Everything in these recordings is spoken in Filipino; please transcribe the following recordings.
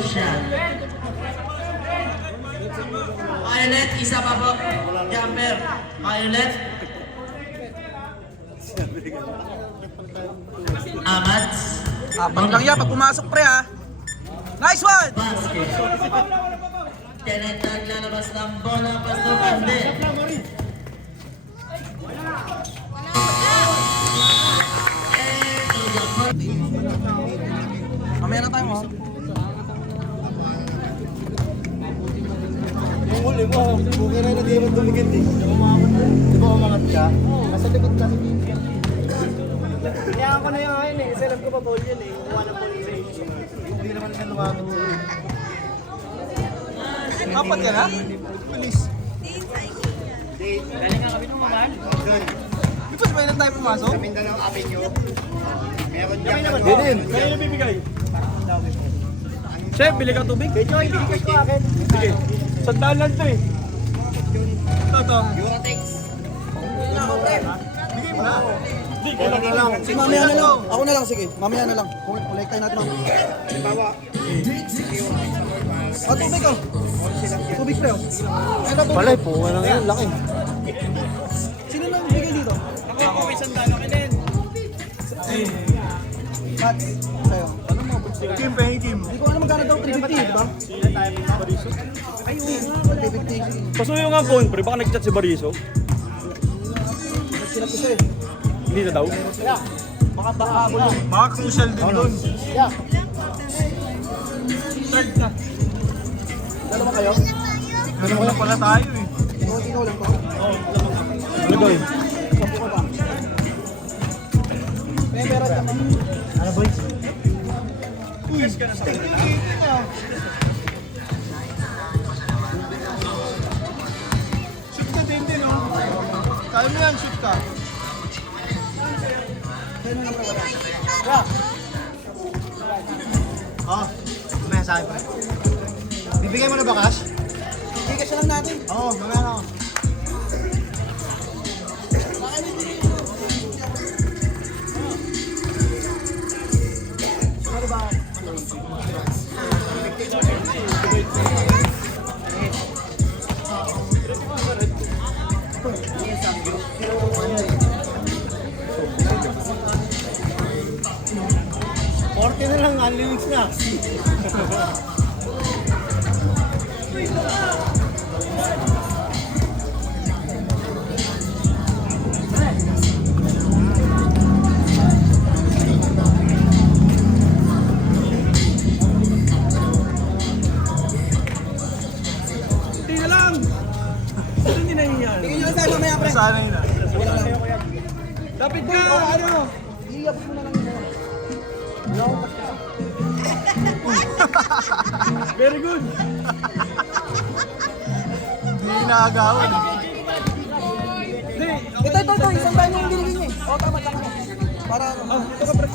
shot. Violet, isa pa po. Jumper. Violet. Amats. Abang lang yan pag pumasok pre ha. Nice one! Basket. Janet naglalabas ng bola. Pastor Bande. Mamaya na tayo mo. Yung huli mo, buki na hindi mo tumigit eh. Di ba umangat ka? Nasa likod ka. Kaya ako na yung ngayon eh. Kasi alam ko pa ball yun eh. Kuha na ball yun eh. Hindi naman siya lumamit yun eh. Apat yan ha? Bilis. Galing nga kami nung mamahal. Di ba sabay lang tayo pumasok? Sa Mindanao Avenue. Meron dyan. Hindi din. Kaya yung bibigay. Chef, bili ka tubig? Medyo ibigay ko akin. Sige. Sandaan lang to eh. Ito. Eurotex. Bigay mo na. Hindi, kailangan lang. Si mamaya na lang. Ako na lang sige. Mamaya na lang. Collect tayo natin mamaya. Halimbawa, Tubig oh. Tubig pre oh. palay po. Walang yan. Laki. Sino nang bigay dito? Ako, may sandaan ako din. Pat. Sa'yo. Kim, pengi Kim. Hindi ko alam magkano daw 350 di ba? Ay oo nga 350. Pasuyo nga phone, pre. Baka nag-chat si Bariso. Nagsilap ko siya eh. Hindi na daw. Baka habol yun. Baka crucial din doon. Yeah. Start na. Dalawa kayo? Dalawa lang pala tayo eh. Ikaw lang ba? Ano doon? Sampu ka ba? May pera dyan kami. Ano boys? Uy, ka na sa kanila. Shoot ka din din oh. Kaya mo yan, shoot ka. Sa'yo na lang wala. Oh, mamaya sa akin pa. Bibigay mo na ba cash? Bigay siya lang natin. Oo, mamaya na ako. Forty na lang, unlimited snacks. Hindi na lang. Ano hindi nahihiyan? Bigay nyo lang sa'yo mamaya pre. Sana yun ah. Wala lang. Lapit ka! Ano? Iiyabot mo na lang yun. Wala akong pasta. Very good. Hindi inaagawan. Hindi. Ito. Isang daan yung binigay niya eh. O, tama. Para Ito ka pre.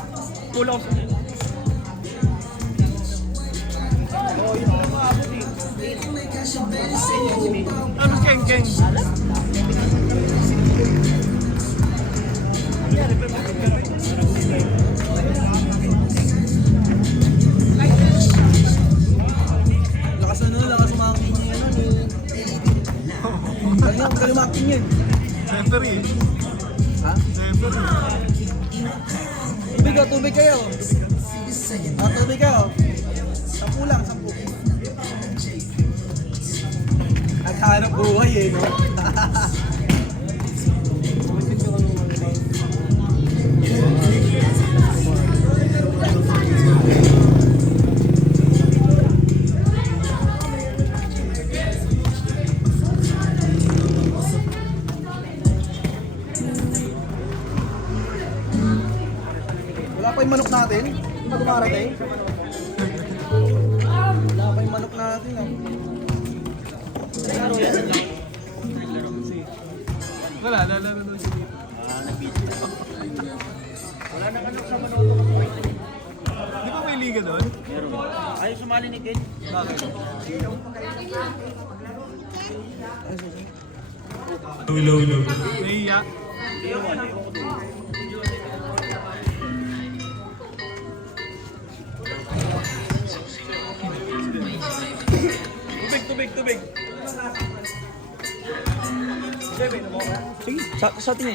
Pull off. Ano keng? lakas umaking niya yan. Galing umaking yan. Referee. Ha? Referee. Tubig kayo. Tubig kayo. 10 lang. Naghanap buhay eh, no? Wala pa yung manok natin? Hindi ba dumarating? Wala pa yung manok natin. Wala na siya dito. Wala na kanok sa Manoto. Di ba may liga doon? Meron. Ayaw sumali ni Ken. Bakit? Low. Nahiya. tubig. Sige, sa tingin.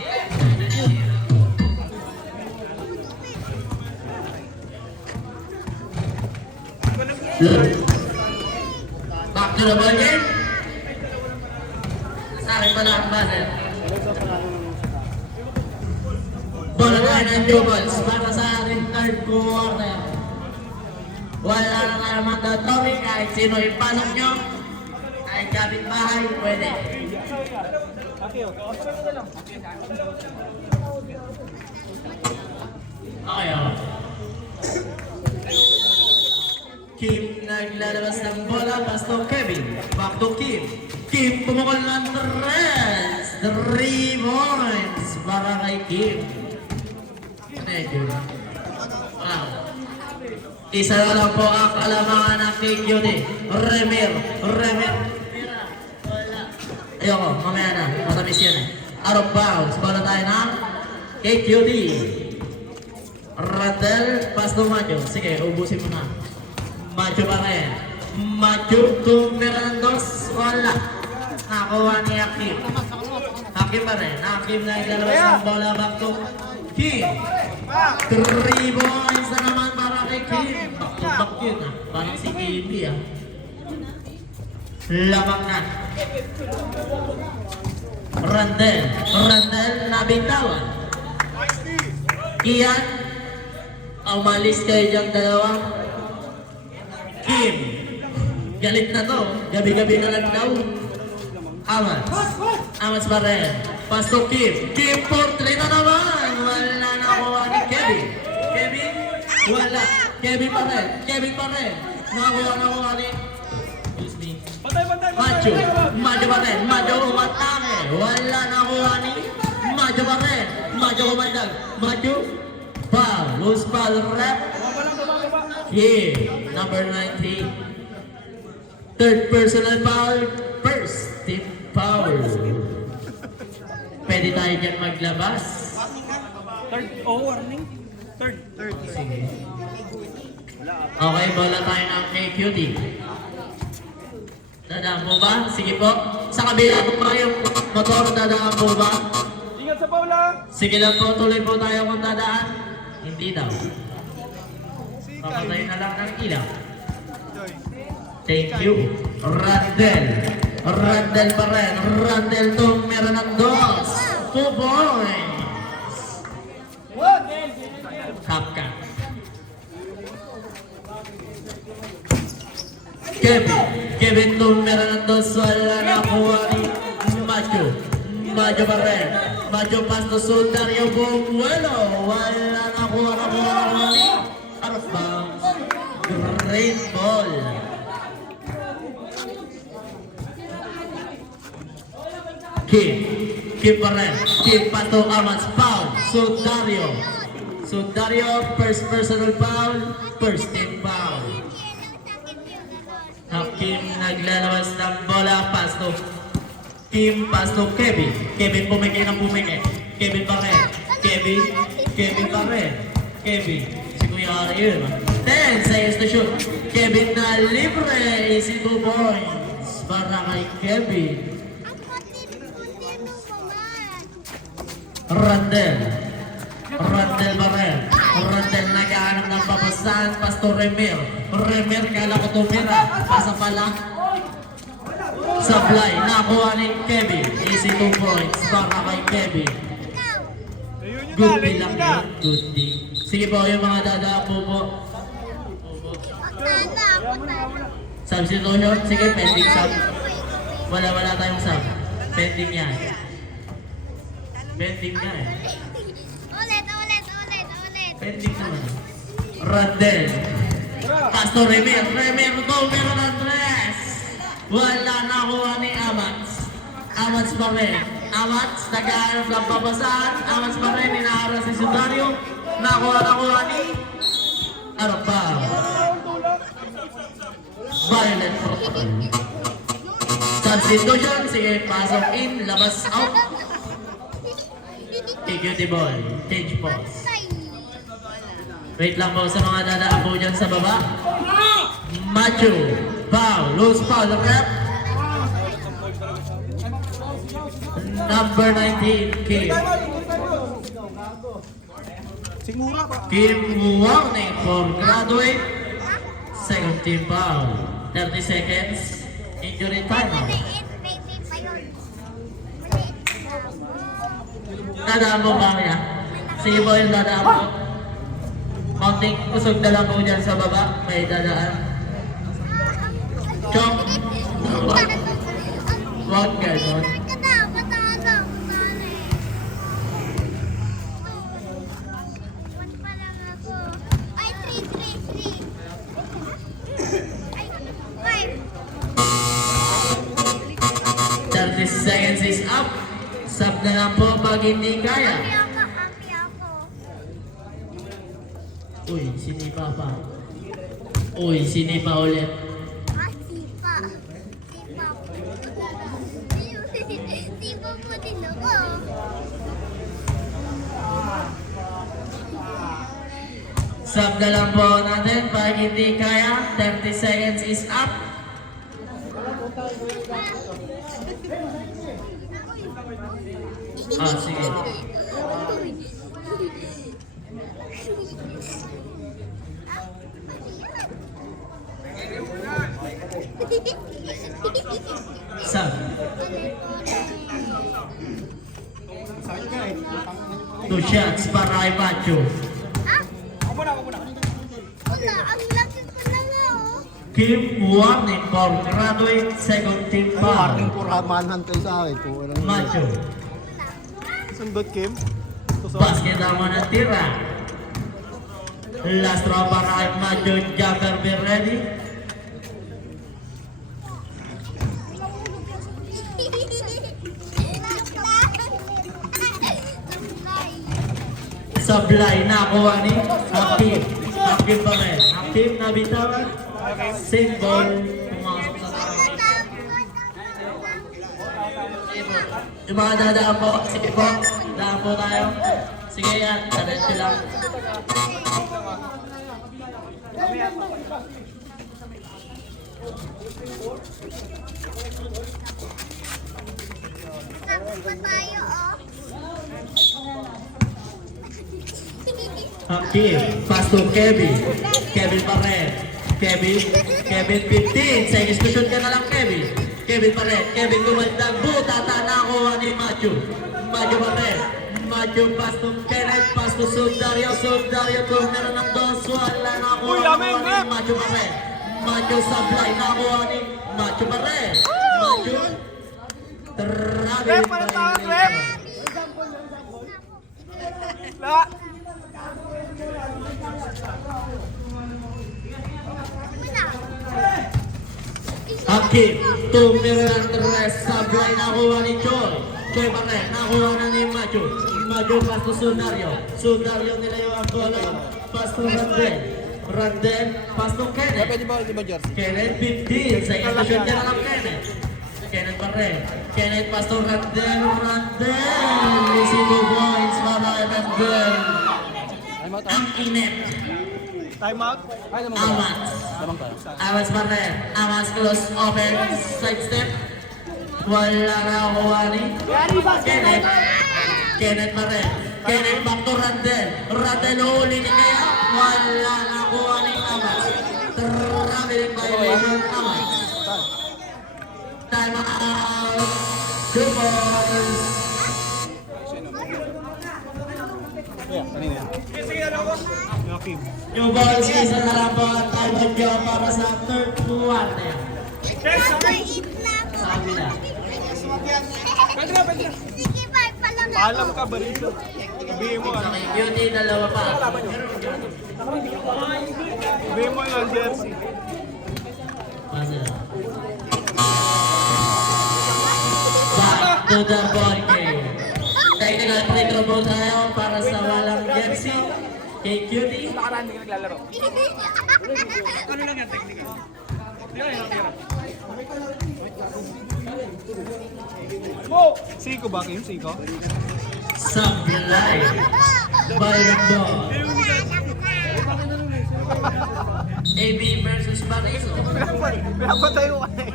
Back to the ball game. Sa akin pala ang buzzer. Bola tayo ng doubles para sa ating third quarter. Wala na naman daw Tommy, kahit sino ipasok nyo. Kahit kapitbahay, pwede. Okay, oh. Kim naglalabas ng bola, pass to Kevin. Back to Kim. Kim pumukol ng 3 points para kay Kim. Medyo. Wow. Isa na lang po ang kalamangan ng KQD. Remir. Wala. Ayoko, mamaya na. Matamis yan eh. Out of bounds. Bola tayo ng KQD. Radel, pass to Macho. Sige, ubusin mo na. Macho pa rin. Macho to Mirandos. Wala. Nakuha ni Hakim. Hakim pa rin. Hakim na ilalabas ng bola back to Kim. 3 points na naman para kay Kim. Back yun ah. Parang si Kimi ah. Lamang na. Randel nabitawan. Ian, umalis kayo diyang dalawa. Kim, galit na to. Gabi-gabi na lang daw. Amats pa rin. Pass to Kim. Kim for 3 na naman. Wala na kuha ni Kevin. Wala. Kevin pa rin. Nakuha ni... Excuse me. Macho pa rin. Macho umatake. Wala na kuha ni... Macho pa rin. Macho kumandag. Macho. Foul. Loose foul rep. Kim. Number 90. Third personal foul. First team foul. Pwede tayo dyan maglabas. Third, warning. Third. Sige. Okay, bola tayo ng KQD. Dadaan mo ba? Sige po. Sa kabila po ba yung motor? Dadaan mo ba? Ingat sa Paula. Sige lang po, tuloy po tayo kung dadaan. Hindi daw. Papatay na lang ng ilaw. Thank you. Randel pa rin. Randel to meron ng 2 points. Kapka. Kevin to meron ng 2. Wala na kuha ni Macho pa rin. Macho pass to Sundario Bumuelo. Wala na kuha ni out of bounds. Great ball. Kim pa rin. Kim pa to Amats. Foul. Sundario, first personal foul. First team foul. Kim naglalabas ng bola. Pass to Kim, pass to Kevin. Kevin pumiki ng pumiki. Kevin pa rin. Kevin pa rin. Kevin. Si Kuya Ari yun. 10 seconds to shoot. Kevin na libre. Easy 2 points. Para kay Kevin. Randel pa rin. Randel naghahanap ng papasan. Pass to Remir. Kala ko tumira. Pasa pala. Supply. Nakuha ni Kevin. Easy 2 points. Para kay Kevin. Good day lang yun. Good day. Sige po, yung mga dadaan po. Substitution. Sige, pending sub. Wala tayong sub. Pending yan. Pending nga eh. Ulit. Pending naman. Randel. Pass to Remir to meron ng 3. Wala nakuha ni Amats. Amats pa rin. Amats, nag-aaral ng papasan. Amats pa rin, inaaral si Sudario. Nakuha ni Arpa. Violent protocol. Substitution, sige, pasok in, labas out. KQD ball, change pause. Wait lang po sa mga dadaan po dyan sa baba. Macho, foul, loose foul, rep. Number 19, Kim. Sigmura pa. Kim warning for graduate. Second team foul. 30 seconds. Injury timeout. Maliit, baby pa yun. Maliit lang. Dadaan mo ba kaya? Sige po yung dadaan mo. Konting kusog na lang po dyan sa baba. May dadaan. Chong. Huwag ganon. Leader ka na, matalo. One pa lang ako. Ay, 3. Ay, 5. 30 seconds is up. Sub na lang po pag hindi kaya. Happy ako. Uy, sinipa pa. Uy, sinipa ulit. Ah, sipa. Sipa po. Sipa po din ako. Sub na lang po natin pag hindi kaya. 30 seconds is up. Ah, sige. Sub. Two shots para kay Pacho. Wala, ang laki ko na nga, oh. Kim warning for graduate second team Ay, foul. warning for manhunt kayo sa akin. Kung ano yun. Macho. Sundot, Kim. Basket naman ang tira. Last round para kay Macho. Jumper be ready. Sablay nakuha ni Hakim. Hakim pa rin. Hakim na bitawan. Same ball. Pumasok sa target. Yung mga dadaan po. Sige po. Daan po tayo. Sige yan. Diretso lang. Tapos pa tayo, oh. Hakim. Pass to Kevin. Kevin pa rin. Kevin. Kevin 15. Seconds to shoot ka na lang, Kevin. Kevin pa rin. Kevin gumandag. Butata na kuha ni Macho. Macho pa rin. Macho pass to Kenneth. Pass to Sundario. Sundario corner ng dos. Wala na kuha ni Macho pa rin. Macho sablay na kuha ni Macho pa rin. Macho. Rep, parang tawag, rep. La. Hakim, tumira ng tres, sablay nakuha ni Joy. Joy pa rin, nakuha na ni Macho. Macho pass to Sundario. Sundario nilayo ang bola. Pass to Randel. Randel, pass to Kenneth. Pwede ba, Jersey? Kenneth 15, sa invitation niya na lang Kenneth. Kenneth pa rin. Kenneth pass to Randel. Randel, missing 2 points para kay Randel. Ang init. Time out. Ay, naman ba? Amas. Lamang tayo. Amas pa rin. Amas close open. Side step. Wala na kuha ni Kenneth. Kenneth pa rin. Kenneth back to Randel. Randel huli ni kaya. Wala na kuha ni Amas. Traveling violation. Amas. Time out. 2 balls. Yeah, kanina yan. Hakim. New balls. Isa na lang po ang time out nyo para sa third quarter. Maliit na ako. Sabi na. Pwede na. Sige, 5 pa lang ako. Paalam ka, Barito. Sabihin mo, ano? Beauty, dalawa pa. Sabihin mo yun, Jersey. Pasa. Back to the ball game. Technical free throw po tayo para sa walang jersey. Kay Cutie. Nakaraan, hindi ka naglalaro. Siko ba, Kim? Siko? Sablay. Bayang ball. AB versus Bariso. Pinapatay ko ka eh.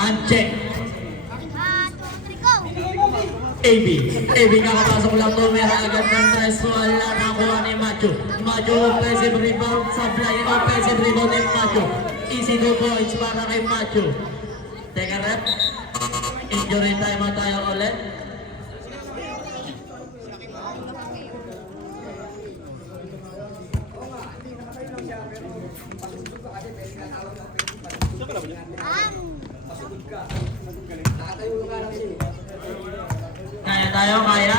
Uncheck. AB kakapasok lang tumira agad ng tres. Wala nakuha ni Macho. Macho offensive rebound. Sablay offensive rebound ni Macho. Easy 2 points para kay Macho. Teka rep. Injury time tayo ulit. Kaya tayo, kaya?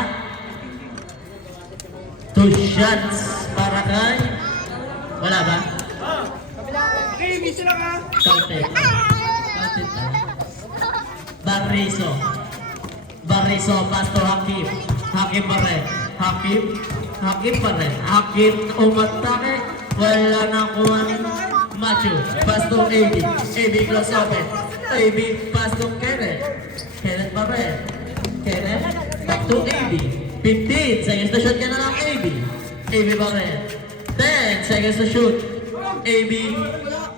2 shots para kay... Wala ba? Counted. Counted na. Barriso, pass to Hakim. Hakim pa rin. Hakim pa rin. Hakim umatake. Wala nakuha ni Macho. Pass to AB. AB close open. AB pass to Kenneth. Kenneth pa rin. Kenneth, back to AB. 15 seconds to shoot ka na lang AB. AB pa rin. 10 seconds to shoot. AB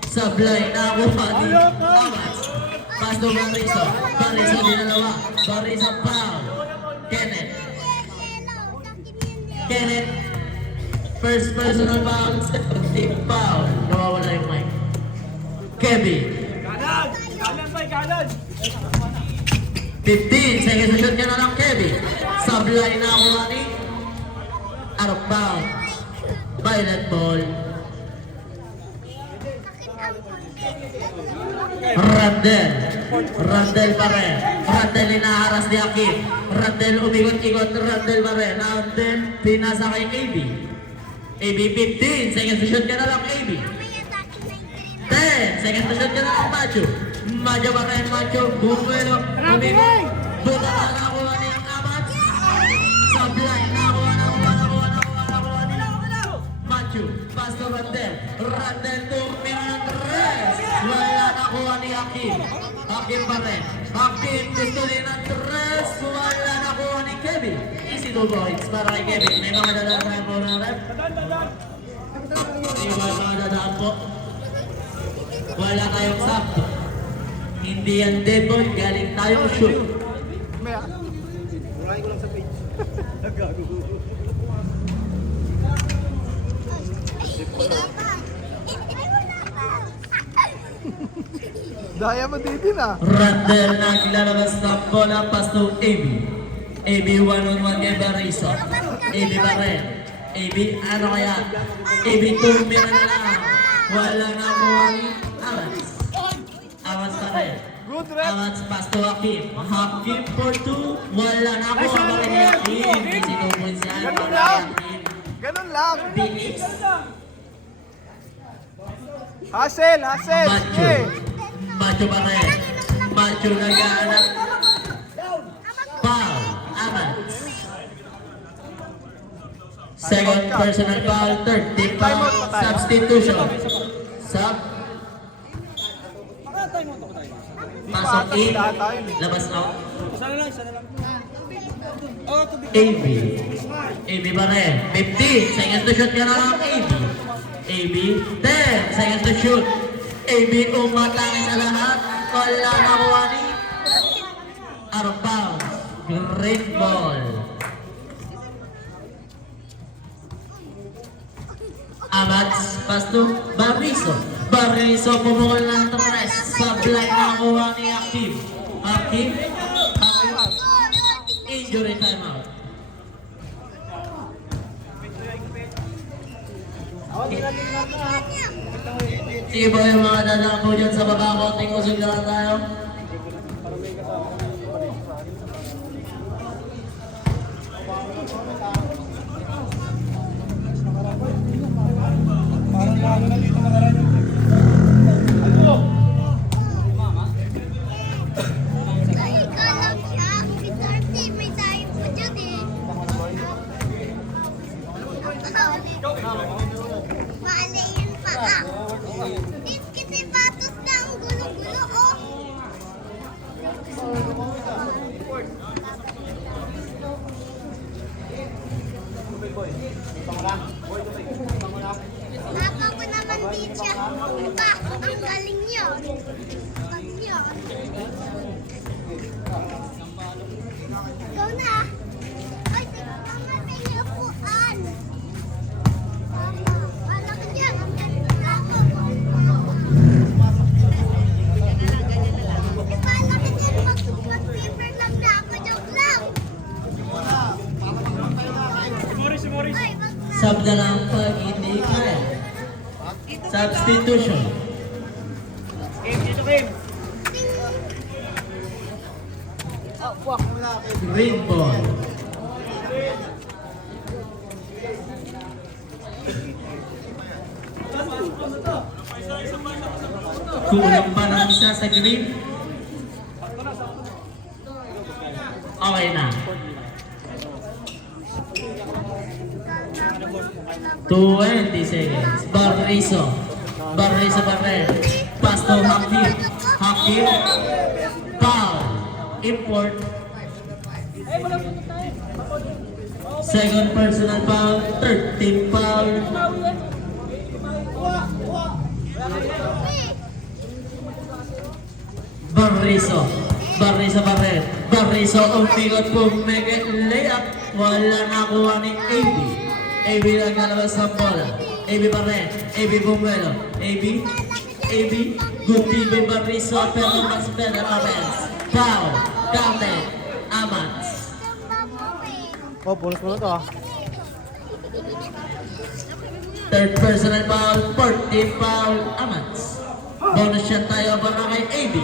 sablay na kuha ni Amas. Pass to Barriso. Barriso dinalawa. Barriso foul. Kenneth. Kenneth. First personal foul. Second foul. Nawawala yung mic. Kevin. Kanan! 15 seconds to shoot ka na lang, Kevin. Sablay na kuha ni out of bounds. Violet ball. Randel pa rin. Randel inaharas ni Hakim. Randel umigot-igot. Randel pa rin. And then, pinasa kay AB. AB 15 seconds to shoot ka na lang, AB. 10 seconds to shoot ka na lang, Macho. Macho pa rin, Macho. Bumelo. Umigot. Buta na nakuha ni Amat. Sablay. Nakuha ni Macho. Pass to Randel. Randel 2 minutes rest. Wala nakuha ni Hakim. Hakim pa rin. Hakim gusto din ng tres. Wala nakuha ni Kevin. Easy 2 points para kay Kevin. May mga dadaan tayo po ng rep. May mga dadaan po. Wala tayong sakto. Hindi yan dead ball. Galing tayong shoot. Urahin ko lang sa page. Daya mo din ah. Randel naglalabas ng bola pass to AB. AB 1-on-1 kay Barriso. AB pa rin. AB ano kaya? AB 2 mira na lang. Wala na kuha ni Avance. Avance pa rin. Good rep. Avance pass to Hakim. Hakim for 2. Wala na kuha pa rin ni Hakim. Easy 2 points yan. Ganun Para lang. kay Hakim. Ganun lang. Phoenix. Hustle. Macho. Macho pa rin. Macho nag-aanap. Foul. Avance. Second personal foul. Third team foul. Substitution. Sub. Pasok in. Labas out. AB. AB pa rin. 15 seconds to shoot ka na lang, AB. AB. 10 seconds to shoot. AB umatake sa lahat. Wala nakuha ni out of bounds. Great ball. Amats, pass to Barriso. Barriso pumukol ng tres. Sablay nakuha ni Hakim. Hakim. Injury timeout. Sige po yung mga dadaan po dyan sa baba. Konting usog na lang tayo. Kasi patos na ang gulo-gulo, oh. Sub na lang pag hindi kaya. Substitution. Green ball. Kulang pa ng isa sa green. Okay na. 20 seconds. Barriso. Barriso Barret. Pass to Hakim. Hakim. Foul. Import. Second personal foul. Third team foul. Barriso. Barriso Barret. Barriso umigot po mega layup. Wala nakuha ni AB. AB lang nalabas ng bola. AB Barret. AB Bumuelo. AB. AB. Good team by Barriso. Pero mas better offense. Foul. Counted. Amats. Oh, bonus mo na to ah. Third personal foul. Fourth team foul. Amats. Bonus shot tayo para kay AB.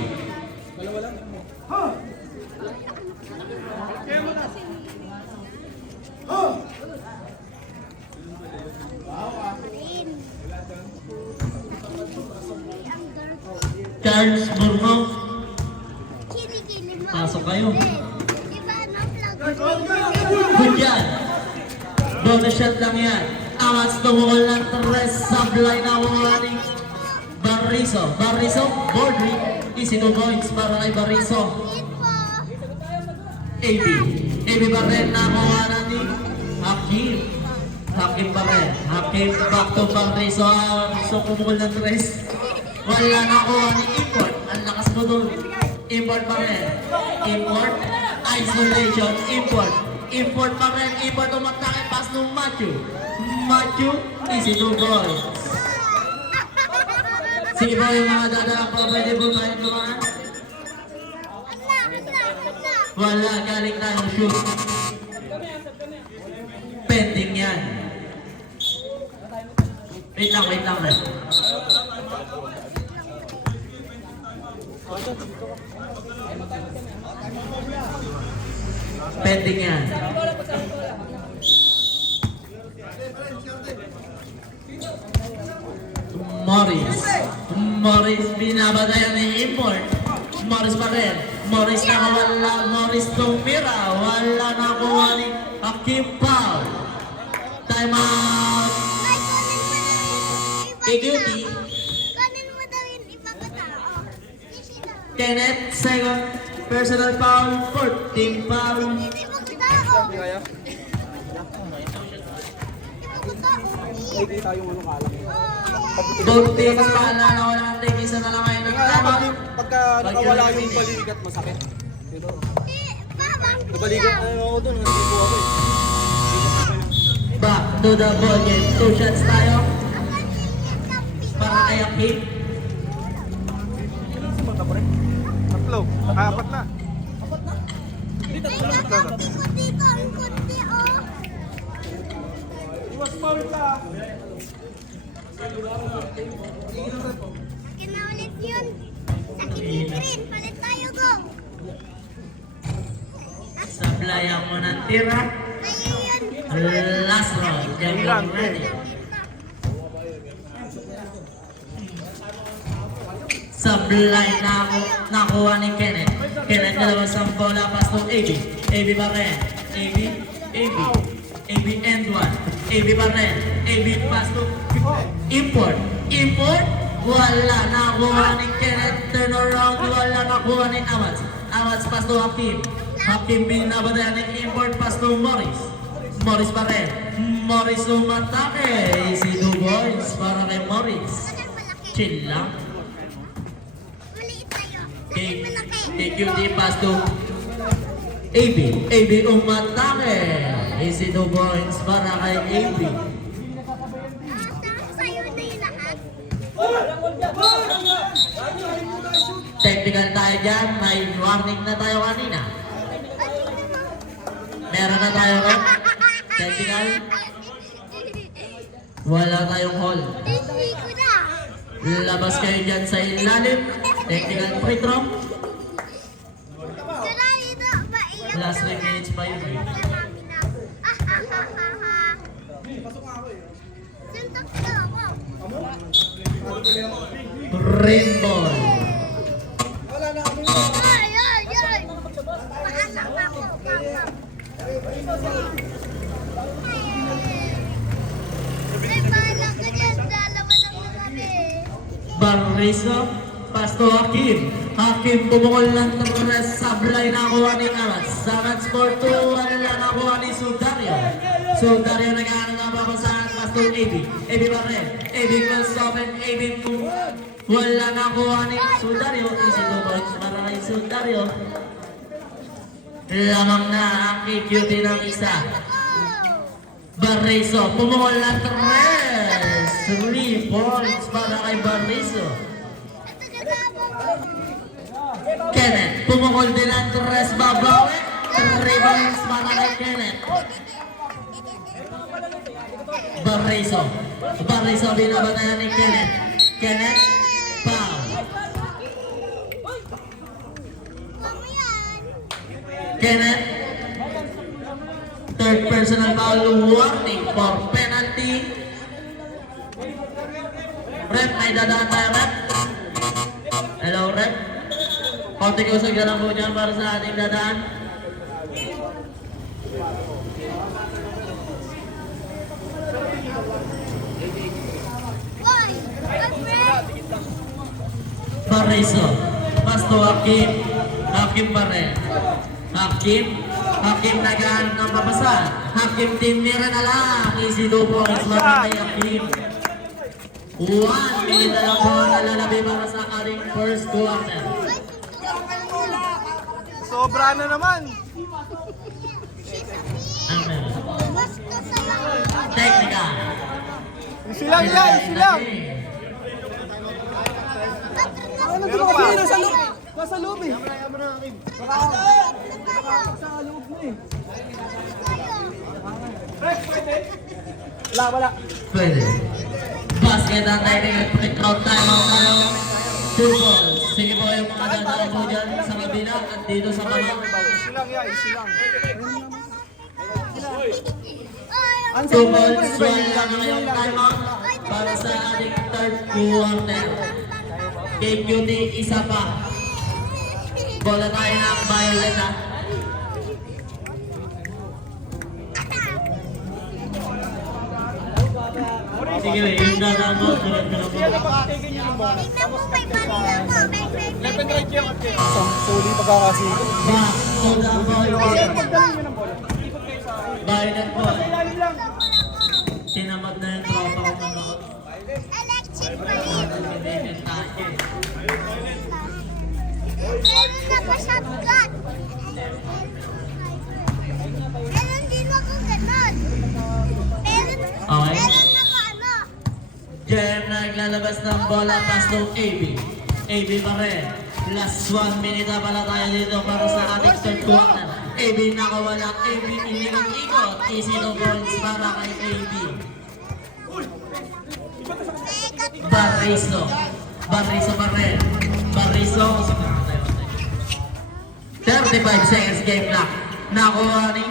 Charles Burno, pasok kayo. Good yan. Bonus shot lang yan. Amats tumukol ng tres. Sablay na wala ni Barriso. Barriso, boarding. Easy 2 points para kay Barriso. AB. AB pa rin nakuha na ni Hakim. Hakim pa rin. Hakim back to Barriso. So pumukol ng tres. Wala nakuha ni Import. Ang lakas mo doon. Import pa rin. Import. Isolation. Import. Import pa rin. Import umatake. Pass ng Matthew. Matthew. Easy 2 goals. Sige po yung mga dadalang po. Pwede po tayo naman. Wala. Galing na yung shoot. Pending yan. Wait lang rin. Pending yan. Morris binabatayan ni Import. Morris pa rin. Morris nakawala. Morris tumira. Wala nakuha ni Hakim Pau. Time out. Kiguti. Kanin mo daw yung ibang tao. Kenneth, second personal foul. Fourth team foul. Hindi mo tao. Hindi tayo ano kalang. Both teams pala na wala ng take. Isa na lang kayo ng tama. Pagka nakawala yung balikat, masakit. Dito. Nabalikat na ako doon. Hindi po ako eh. Back to the ball game. 2 shots tayo. Para kay Hakim. Tatlo. Nakapat na. Dito, ang kunti, oh. Iwas foul ka. Akin na ulit yun. Sakit ni Green. Palit tayo, go. Sablayan mo ng tira. Ayun yun. Last round. Yung lang ready. Sablay na nakuha ni Kenneth. Kenneth nalabas ang bola. Pass to AB. AB pa rin. AB end one. AB pa rin. AB pass to Import. Wala nakuha ni Kenneth. Turn around. Wala nakuha ni Amats. Amats pass to Hakim. Hakim binabatayan ni Import. Pass to Morris. Morris pa rin. Morris umatake. Easy 2 points para kay Morris. Chill lang. Maliit tayo. Take Malaki. QT pass to AB. AB umatake. Easy 2 points para kay AB. Sa'yo na yung lahat. Technical tayo dyan. May warning na tayo kanina. Meron na tayo ron. Technical. Wala tayong hall. Hindi ko na. Labas kayo dyan sa ilalim. Technical free throw. Sila dito, maiyak Last na 3 minutes pa yun. Sa mami na. Ah, ha, ha, ha, ha. Suntok na ako. Rainbow. Ay, ay, ay. Paanak ako, papa. Ay, bahala ka dyan. Dalawa lang na kami. Barriso. Pasto Hakim. Hakim bumukol ng tres. Sablay na kuha ni Amat. Samat score 2. Wala na kuha ni Sudario. Sudario nag-aaral na babasahan. Pasto AB. AB pa rin. AB goes open. AB boom. Wala na kuha ni Sudario. Easy 2 points para kay Sudario. Lamang na ang KQT ng isa. Barriso. Bumukol ng tres. 3 points para kay Barriso. Ito kasama ko. Kenneth, pumukol din ang tres babawi. 3 points para kay Kenneth. Barriso. Barriso binabatayan ni Kenneth. Kenneth, foul. Mama yan. Kenneth, third personal foul warning for penalty. Rep, may dadaan tayo, Rep. Hello, Rep. Konting usag na lang po dyan para sa ating dadaan. Boy, girlfriend. Barriso. Pasto Hakim. Hakim pa rin. Hakim. Hakim naghahanap ng papasan. Hakim tinira na lang. Easy 2 points para kay Hakim. 1 minute na lang po ang nalalabi para sa ating first quarter. Sobra na naman. Ang meron. Basta sa lang. Technical. Silang yan, silang. Meron pa. Nasa loob eh. Wala. Pwede. Basket ang timing at crowd time out tayo. 2 balls. Sige po yung mga dadaan po dyan sa kabila at dito sa baba. Silang yan, silang. 2 balls. Wala na ngayong time out para sa ating third quarter. KQT isa pa. Bola tayo ng violet ha. Sige, yung dadaan mo, durag-durag mo. Tingnan mo, may baril ako. May Suli pagkakasiko. Back to the ball game. Violet ball. Tinamad na yung tropa ko manood. electric baril. Eliminated tayo. Meron na pa shotgun. Meron din ako ganon. Meron Okay. na pa ano. Jem naglalabas ng bola pass to AB. AB pa rin. Last 1 minute na pala tayo dito para sa ating third quarter. AB nakawala. AB inilang ikot. Easy 2 points para kay AB. Barriso. Barriso pa rin. Barriso. 35 seconds game clock. Nakuha ni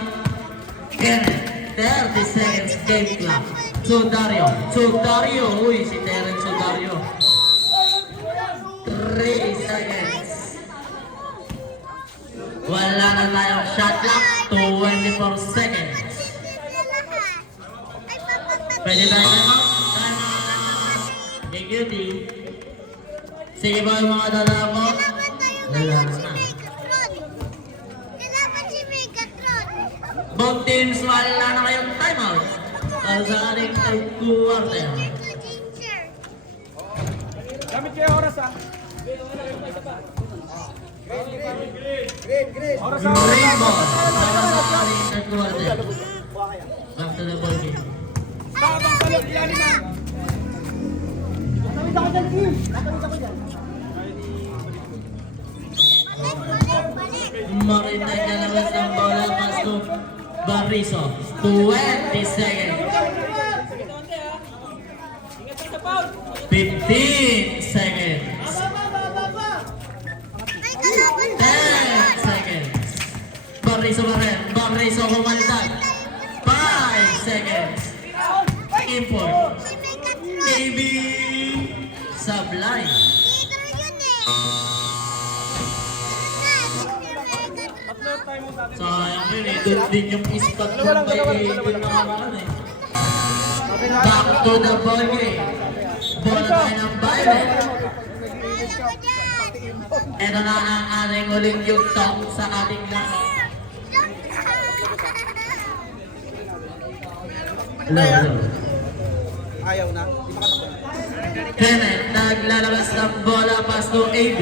Kenneth. 30 seconds game clock. Sudario. Sudario. Uy, si Terence Sudario. 3 seconds. Wala na tayong shot clock. 24 seconds. Pwede tayo naman. Thank you, team. Sige ba yung mga dala mo? Wala na. Both teams, wala na kayong timeout. Para sa ating third quarter. Gamit kayo oras ah. Oras ah. Rainbow. Para sa ating third quarter. Back to the ball game. Takatang salot, ilalim na. Marin na nalabas ng bola. Pass to Barriso. 20 seconds. 15 seconds. Ay, kalaban 10 seconds. Barriso pa rin. Barriso humaldad. 5 seconds. Import. Si Megatron. KB Sublime. Peter yun eh. Megatron. Sayang yun eh. Doon din yung ispat ko kay KB naman eh. Back to the ball game. Bola tayo ng Violet. Kala ko dyan. Ito na ang ating uling yung top sa ating lahat. Lolo. Ayaw na. Di makatakbo. Kenneth, naglalabas ng bola pass to AB.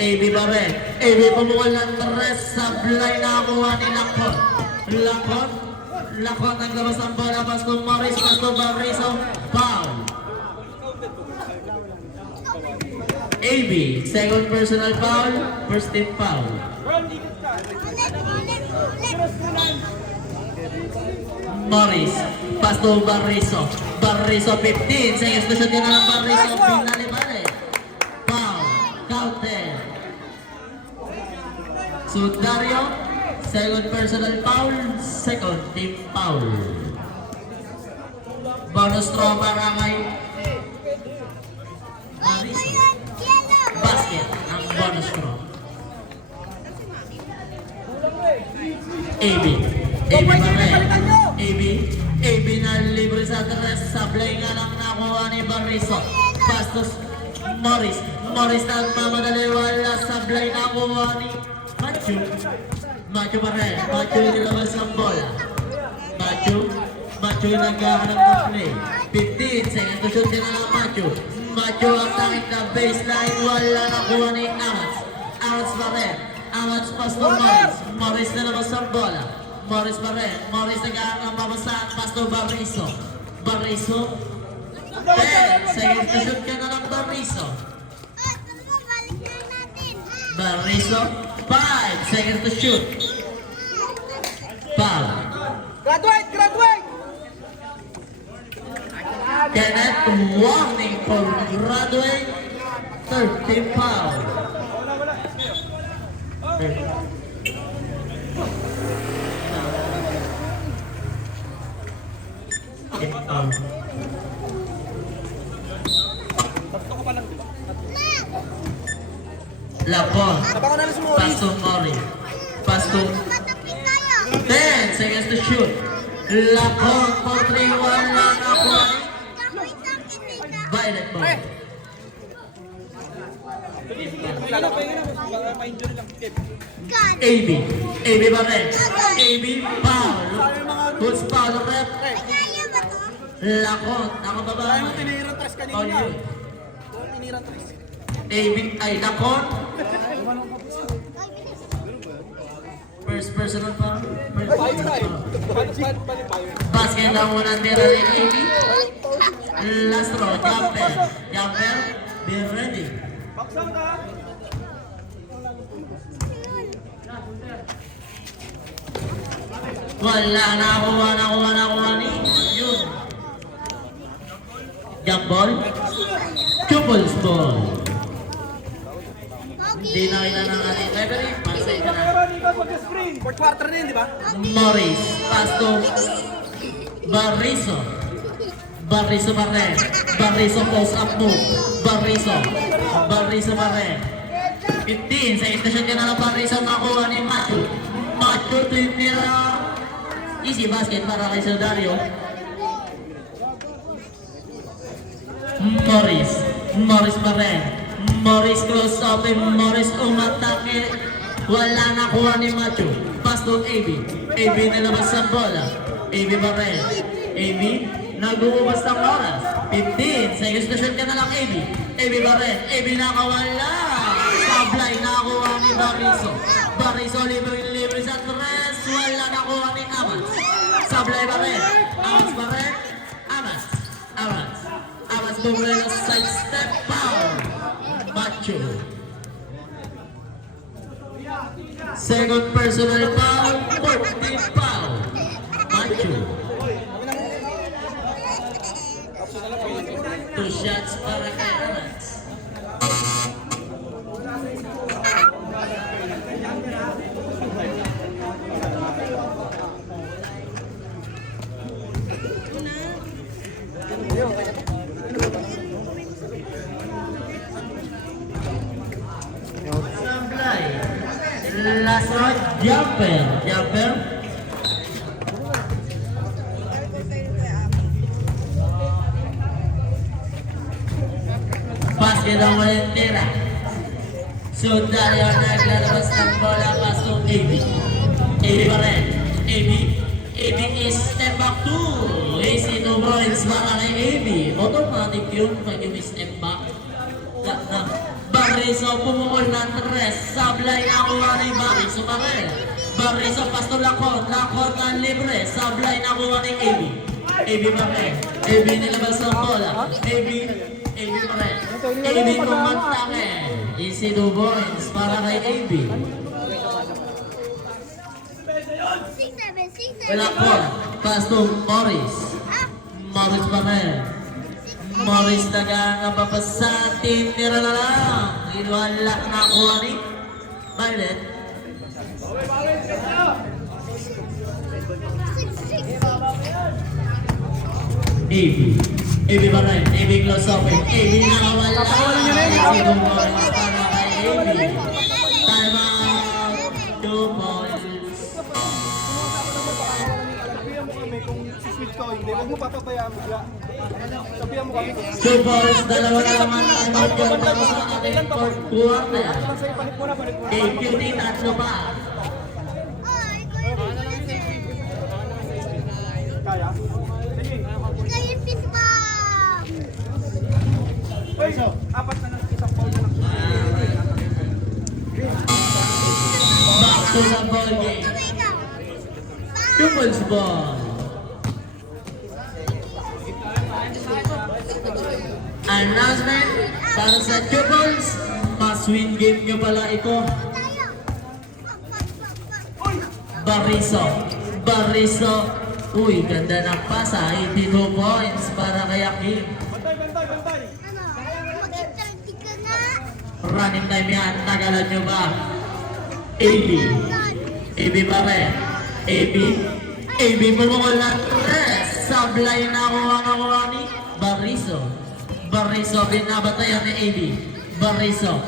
AB ba rin? AB pumukol ng tres, sablay na kuha ni Lakot. Lakot naglabas ng bola pass to Morris, pass to Barriso, foul. AB, second personal foul, first team foul. Morris, pass to Barriso. Barriso 15, seconds to shoot yun na ng Barriso, pinali-bali. Foul, counted. Sudario, second personal foul, second team foul. Bonus throw para kay Morris. Basket ang bonus throw. AB. AB pa rin. AB na libre sa tres. Sablay nga lang nakuha ni Barriso. Bastos Morris. Morris na mamadali. Wala sablay nakuha ni Machu. Machu pa rin. Machu nilabas ng bola. Machu naghahanap ng play. 15 seconds to shoot din na lang Machu. Machu ang takip na baseline. Wala nakuha ni Amats. Amats pa rin. Amats pass to Morris. Morris nilabas ng bola. Morris pa rin. Morris naghahanap mabasaan. Pass to Barriso. Barriso. 10 seconds to shoot ka na lang Barriso. Barriso. 5 seconds to shoot. Foul. Graduate! Graduate! Kenneth, warning for graduate. 13 foul. Tatlo ko pa lang, di ba? Lapon. Napaka nalis mo, Pass to Mori. Pass to 10 seconds to shoot. Lapon for 3-1 lang ako. Violet ball. Lalo pa yun, ma-injury lang. AB. AB ba rin? AB foul. Who's foul rep? Lakon. Ako ba ba? Kaya mo tinirang tres kanina. Oh, yun. Tinirang tres. AB ay Lakon. First personal foul. First personal foul. Basket na muna ang tira ni AB. Last throw. Jumper. Jumper. Be ready. Baksan ka! Wala nakuha ni yun. Jump ball. Couples ball. Hindi nakita ng ating referee. Pasay ka na. Fourth quarter na yun, di ba? Morris. Pass to Barriso. Barriso pa rin. Barriso post up move. Barriso pa rin. 15 sa istasyon ka na ng Barriso. Nakuha ni Machu. Machu tinira. Easy basket para kay Sudario. Morris pa rin. Morris close up. Morris umatake. Wala nakuha ni Machu. Pass to AB. AB nilabas sa bola. AB pa rin. AB nag-uubas ng oras. 15 sa istasyon ka na lang AB. AB pa rin. AB nakawala. Sablay nakuha ni Barriso. Barriso libre sa tres. Wala nakuha ni Amats. Sablay pa rin. Amats pa rin. Amats bumula ng side step foul. Machu. Second personal foul. 14 foul. Machu. 2 shots para kay Jumper. Basket ang walang tira. Sundario naglalabas ng bola pasok AB. AB pa rin. AB is step back 2. AC no points para kay AB. Automatic yun pag yung step back. Barriso pumukol ng 3. Sablay na kuha ni Barriso pa rin. Barriso pasto lakot ng libre. Sablay na kuha ni AB. AB pa rin. AB nilabas ng bola. AB pa rin. AB kumantake. Easy 2 points para kay AB. 6-7. Wala po. Pasto Morris. Morris pa rin. Morris nagangapapasa. Tinira na lang. Iwala na kuha ni Violet. 6-6. AB pa rin. AB close open. AB nakawala. Easy 2 points para kay AB. Time out. 2 points. Sabihan mo kami kung si-switch ka o hindi. Huwag mo papabayaan mo siya. Sabihan mo kami kung 2 points. Dalawa na naman ang mag-goal para sa ating fourth quarter. sa'yo, balik mo na. Game 15, tatlo pa. Ay, kuya, Kaya? Sige. kayo pisma. Hoy, apat na lang. Isang ball na lang. Back to the ball game. Kamay ka. Couples ball. Announcement para sa couples. Must-win game nyo pala ito. Tayo. Barriso. Uy, ganda ng pasa. 82 points para kay Akim. Bantay. Ano? Mag-30 ka na. Running time yan. Tagalan nyo ba? AB pa rin. AB pumukol ng 3. Sablay na kuha ni Barriso binabatayan ni AB. Barriso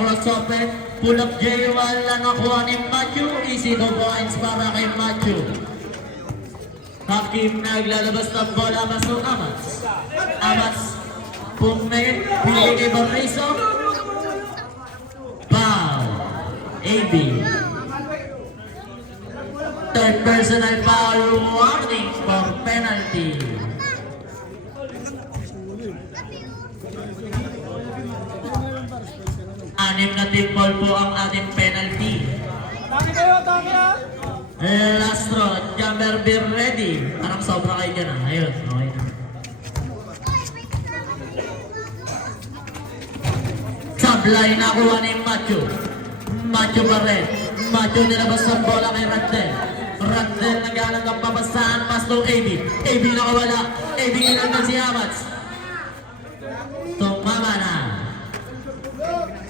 cross open. Pull up J. Wala nakuha ni Matthew. Easy 2 points para kay Matthew. Hakim naglalabas ng bola. Masong Amats. Pumit. Pili kay Barriso. Foul. AB. Third personal foul warning for penalty. Anim na team ball po ang ating penalty. Dami na. Lastro, Jumper be ready. Parang sobra kayo dyan ah. Ayun, okay na. Sablay na kuha ni Matthew pa rin. Matthew nilabas sa bola kay Randel. Randel nagalang ang papasahan. Pasto AB. AB nakawala. AB kinagdan si Amats. Tumama na.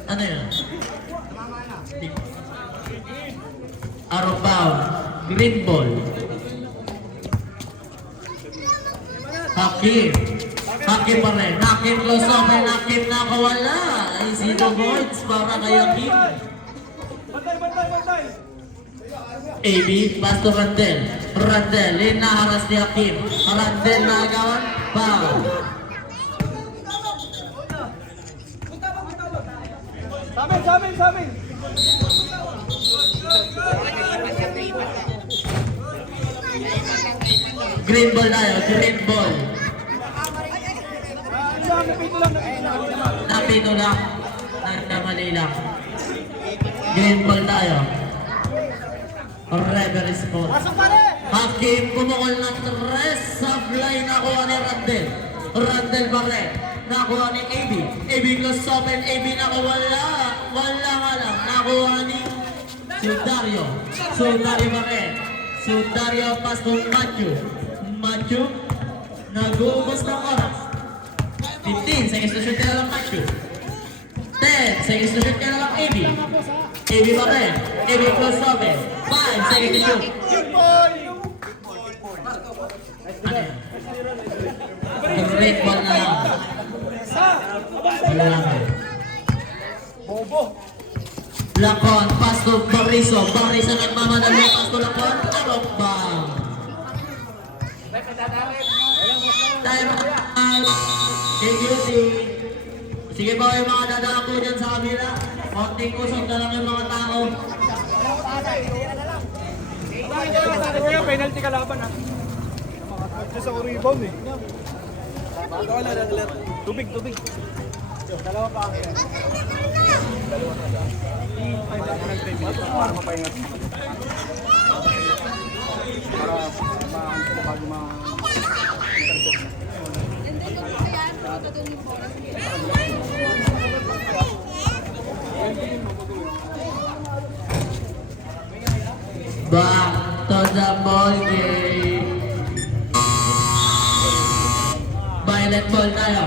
Ano yun? Arrow bound. Green ball. Hakim pa rin. Hakim close open. Hakim nakawala. Easy 2 points para kay Hakim. Bantay. AB, pasto Randel. Randel, inaharas ni Hakim. Randel nagawan. Foul. Sa amin. Green ball tayo. Green ball. Napino lang. Nagkamali lang. Green ball tayo. Referee spot. Hakim kumukol ng 3. Sablay nakuha ni Randel. Randel pa rin. Nakuha ni AB. AB close open. AB nakawala. Wala nga lang. Nakuha ni Sudario. Sudario pa rin. Sudario pas kong Matthew. Nag-uubos ng oras. 15 seconds to shoot ka na lang Matthew. 10 seconds to shoot ka na lang AB. AB pa rin. AB close open. 5 seconds to shoot. Ano yan? Great ball na lang. Wala lang. Bobo. Lacon, pass to Bariso. Bariso nagmamadali, pass to Lacon. Arok bang. Time out. KQC. Sige po yung mga dadaan po dyan sa kabila. Konting kusog na lang yung mga tao. Penalty ka laban ha. Just ako rebound eh. Tubig. Dalawa pa akin. Para mapahingat. Para bago ma... Back to the ball game. Violet ball tayo.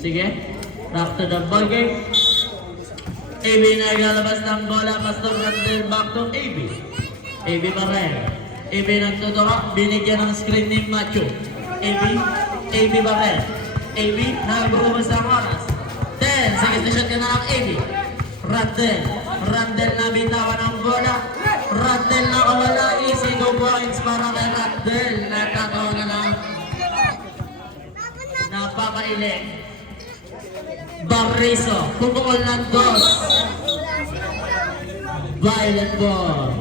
Sige, back to the ball game. AB na ilalabas ng bola, Pastor Randel, back to AB. AB pa rin. AB nagtuturo, binigyan ng screen ni Macho. AB pa rin. AB nagbubumas ng oras. 10, sige, shot ka na ng AB. Randel na bitawan ng bola. Randel na kawala, easy 2 points para kay Randel. Nagkataon na lang. Napapailing. Bariso, pupukol ng 2. Violet ball.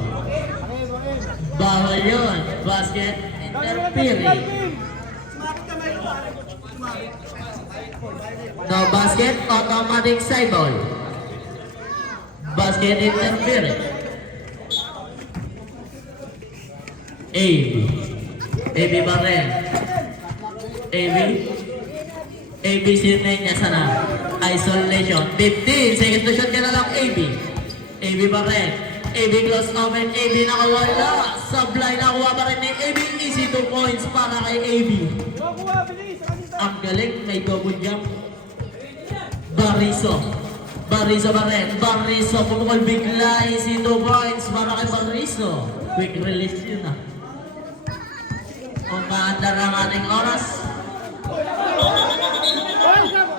Bawal yun. Basket interfering. No basket, automatic side ball. Basket interfering. AB pa rin. AB sinay niya sana. Isolation. 15. Second to shot ka na lang AB pa rin. AB close open. AB nakawala. Sablay nakuha pa rin ni AB. Easy 2 points para kay AB. Ang galing. May double jump. Bariso pa rin. Bariso pumukol bigla. Easy 2 points para kay Bariso. Quick release yun ah. Umaandar ang ating oras.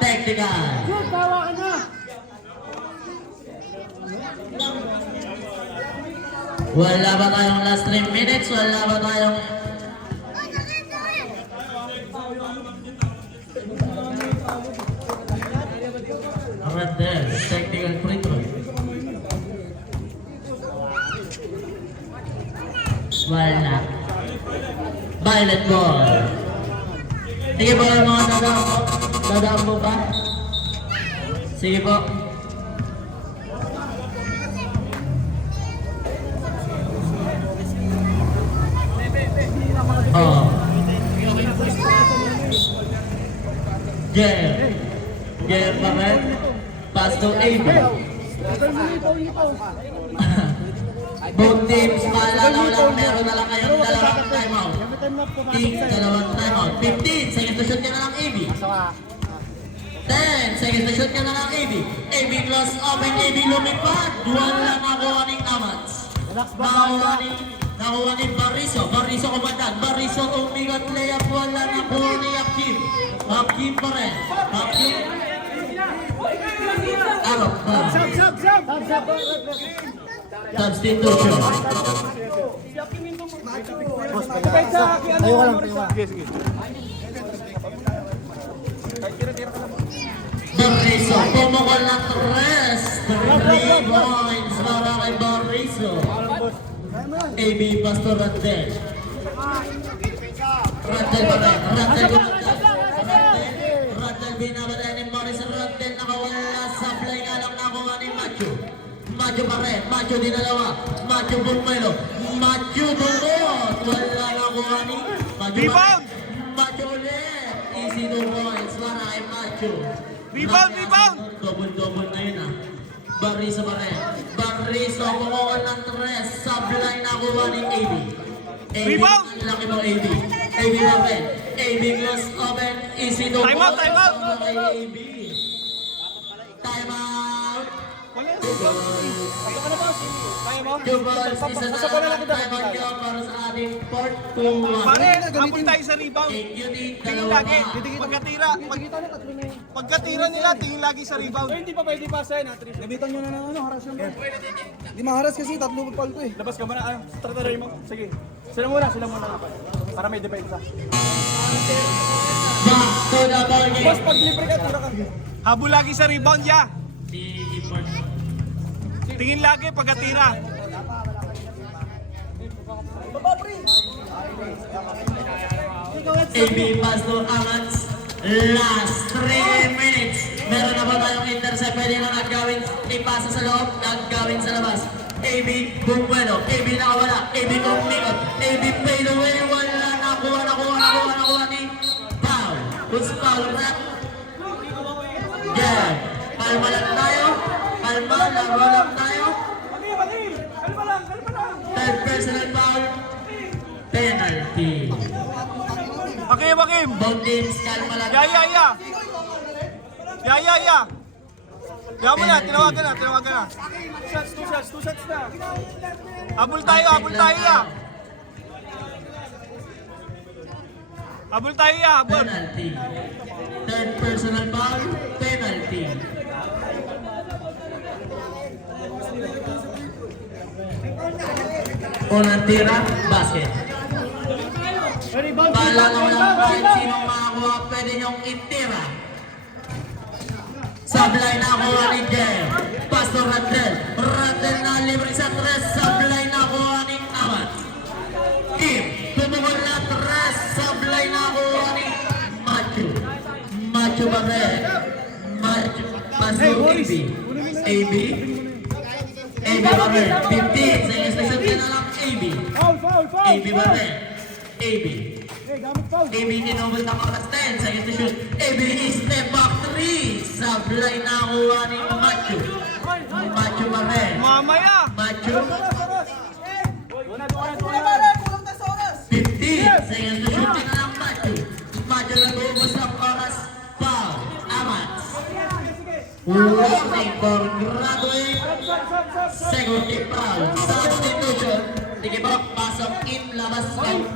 Technical. Wala ba tayong last 3 minutes? Wala ba tayong... Right there, technical free throw. Wala. Violet ball. Sige po yung mga dadaan po pa. Sige po. Oh. Jam pa rin. Pass to AB. Both teams, maalala ko lang, meron na lang kayong dalawang timeout. Dalawang timeout. 15, second to shoot ka na lang AB. 10, second to shoot ka na lang AB. AB close open, AB lumipad. Wala nakuha ng Amats. Nakuha ni Bariso. Bariso kumandan. Bariso umigot layup. Wala nakuha ni Hakim. Hakim pa rin. Hakim. Arok pa. Substitution. Tayo ka lang. Sige. Bariso, pumukol ng 3 points para kay Bariso. AB Pastor Randel. Randel pa rin. Randel binabatayan ni Morris. Randel nakawala. Supply nga lang nakuha ni Macho. Macho pa rin. Macho dinalawa. Macho Burmelo. Macho bungot. Wala nakuha ni Macho. Rebound! Macho ulit. Easy 2 points para kay Macho. Rebound! Double na yun ah. Bariso pa rin. Bariso kumuha ng 3. Supply nakuha ni AB. Rebound! Ang laki mo AB. AB pa rin. AB close open. Easy 2 Time out! points para kay AB. Time out. Kaya mo? Two balls, isa na lang time out go para sa ating fourth to one. Pare, habol tayo sa rebound. KQT, Tingin dalawa lagi. pa. Pagkatira nila, tingin lagi sa rebound. Hindi pa pwede pa sa'yo na. Gabitan nyo na ng ano, haras yung ball. Hindi maharas kasi, tatlo pal ko eh. Labas ka muna, ano, trataray mo. Sige. Sila muna. Para may depensa. Back to the ball game. Boss, pag libre ka, tira ka. Habol lagi sa rebound ya. Si Import. Tingin lagi pagkatira. Baba, pre! AB pass to Amats. Last 3 minutes. Meron na ba tayong intercept? Pwede na naggawin. Ipasa sa loob, naggawin sa labas. AB, Bumbuelo. AB nakawala. AB kumikot. AB fade away. Wala. Nakuha ni Pau. Who's foul? Rap. Yeah. Kalma lang tayo. Kalma. Laro lang tayo. Kalma lang! Third personal foul. Penalty. Bakim. Both teams, kalma lang. Ya. Ya mo na, tinawagan na. Two shots na. Habol tayo ya. Habol. Penalty. Third personal foul, penalty. Unang tira, basket. Pala na walang kahit sinong makakuha, pwede niyong itira. Sablay na kuha ni Jay. Pastor Radel. Radel na libre sa tres. Sablay na kuha ni Amat. Kim. Tumukol na tres. Sablay na kuha ni Macho. Macho ba rin? Macho. Pastor AB. AB. AB ba rin? 15. Sa extension ka na lang AB. Foul! AB ba rin? AB. AB kinobol na mga 10 seconds to shoot. AB step back 3. Sablay na kuha ni Macho. Macho ba rin? Mamaya. Macho. Kulang 15 seconds to shoot na lang Macho. Macho nag-uubos ang oras. Foul. Amats. Warning for graduate. Second team foul. Substitution. Sige po, pasok in, labas out.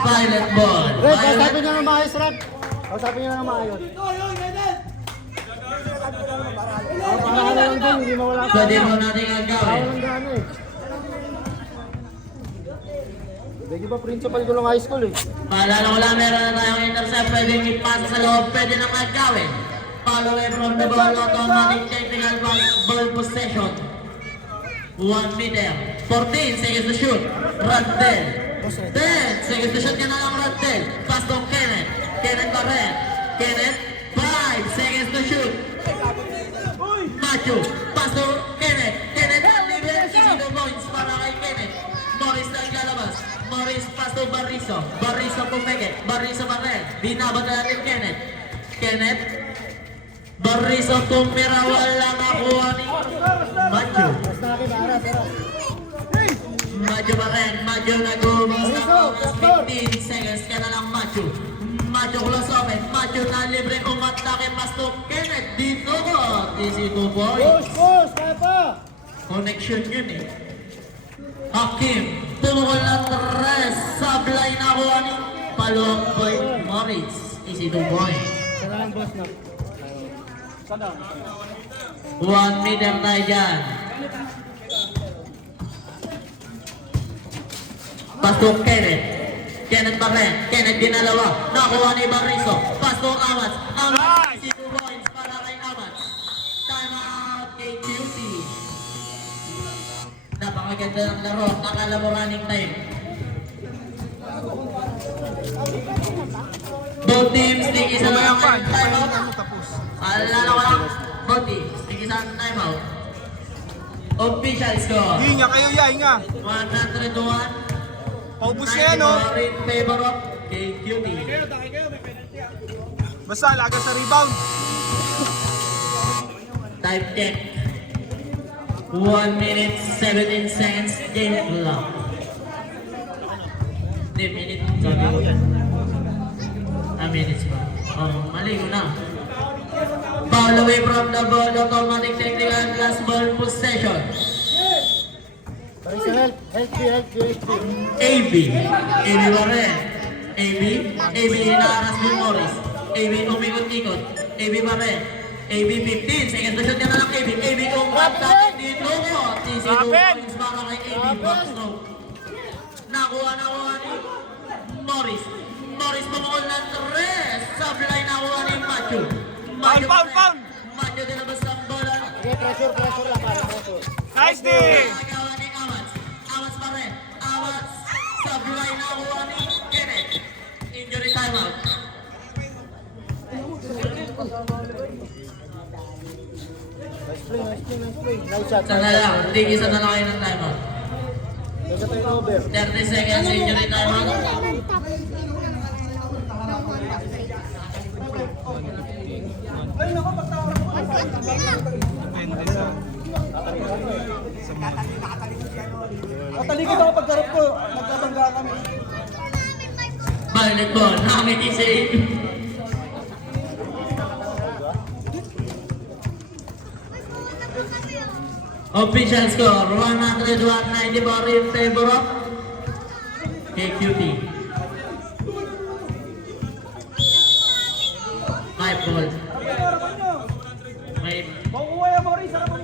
Violet ball. Red, kausapin nyo ng maayos, Red. Kausapin nyo ng maayos. Para ka lang dun, hindi mawala pa. Pwede mo natin ang gawin. Walang gano eh. Hindi ba principal ko ng high school eh. Paalala ko lang, meron na tayong intercept. Pwedeng ipasa sa loob, pwede na mag-gawin. Follow away from the ball, automatic technical ball possession. 1 meter. 14 seconds to shoot. Radel. 10 seconds to shoot ka na lang, Radel. Pass to Kenneth. Kenneth pa rin. Kenneth. 5 seconds to shoot. Macho. Pass to Kenneth. Kenneth. Libre. Easy 2 points para kay Kenneth. Morris na ilalabas. Morris pass to Barriso. Barriso pumigit. Barriso pa rin. Binabot na natin Kenneth. Kenneth. Barriso tumira. Wala nakuha ni Macho. Basta akin, aras. Macho pa rin. Macho nag-ubos ng oras. 15 seconds ka na lang Macho. Macho close open. Macho na libre. Umatake pass to Kenneth. Dito ko. Easy 2 points. Push, kaya pa. Connection yun eh. Hakim, tumukol ng tres. Sablay na kuha ni Palong Boy Morris. Easy 2 points. Sana lang, boss, na. 1 meter tayo dyan. Pass to Kenneth. Kenneth pa rin. Kenneth ginalawa. Nakuha ni Barriso. Pass to Amats. Amats. Easy 2 points para kay Amats. Time out kay QT. Napakaganda ng laro. Akala mo running time. Both teams, tig isa na lang ang time out. Alala ko lang. Both teams, tig isa ang time out. Official score. Hinga kayo ya, hinga. 101. Paubos na yan, oh. In favor of KQT. Basta, alaga sa rebound. Time check. 1 minute, 17 seconds, game clock. Hindi, minute. Sabi ko yan. Minutes pa. Oh, mali ko na. Foul away from the ball, automatic technical plus ball possession. Marisa, help me. AB pa rin. AB inaaras mo Morris. AB umikot-ikot. AB pa rin. AB 15, second to shoot ka na lang AB umatan dito ko. TC 2 points para kay AB. Box out. Nakuha ni Morris. Morris pumukol ng 3. Sablay nakuha ni Macho. Foul! Macho dinabas ng bola. Okay, pressure lang, pressure. Nice D! Nagawa ni Awats. Awats pa rin. Awats. Sablay nakuha ni Kenneth. Injury timeout. Nice play. Nice shot. Sana lang. Tigisa na lang kayo ng timeout. Nice turnover. 30 seconds injury timeout. Matalikod ako pagkarap ko. Nagkatangga kami. Violet ball. Nakakiti-save. Official score 100-194 in favor of KQT. My ball. May Makukuha yan, Boris. Sarap mo.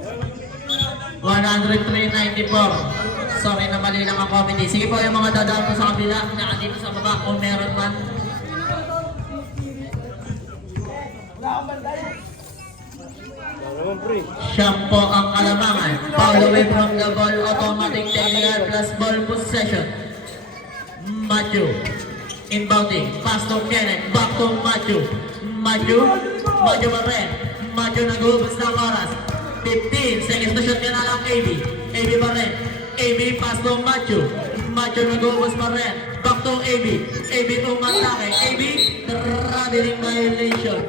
103-94. Sorry na mali lang ang committee. Sige po yung mga dadaan po sa kabila. Naka dito sa baba kung meron man. Siya po ang kalamangan. Foul away from the ball. Automatic technical plus ball possession. Matthew. Inbounding. Pass to Kenneth. Back to Matthew. Matthew pa rin. Matthew nag-uubos ng oras. 15 seconds to shoot ka na lang AB pa rin. AB pass to Matthew nag-uubos pa rin. Back to AB umatake. AB traveling violation.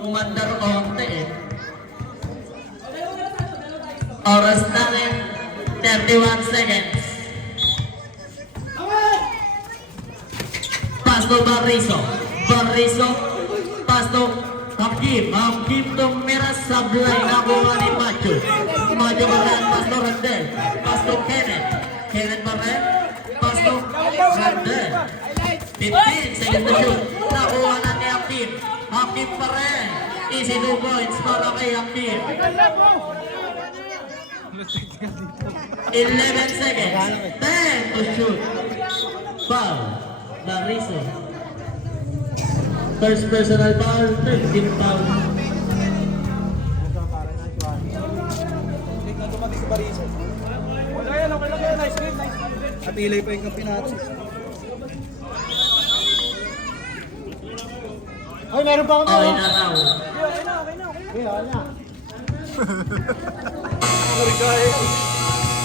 Umandar onte eh. Oras na rin 31 seconds. Pass to Barriso pass to Hakim tumira sablay nakuha ni Macho pa rin, pass to Randel, pass to Kenneth pa rin, pass to Randel. 15 seconds to shoot, nakuha na ni Hakim pa rin. Easy 2 points para kay Hakim. 11 seconds, 10 to shoot. Foul, Barriso. First personal foul, 13 foul. Hindi na dumating si Barisa. Okay lang yan. Nice play. Napilay pa yung kampi natin. Ay, meron pa ako Okay dito. na raw. Okay na. Okay, wala. Sorry, guys.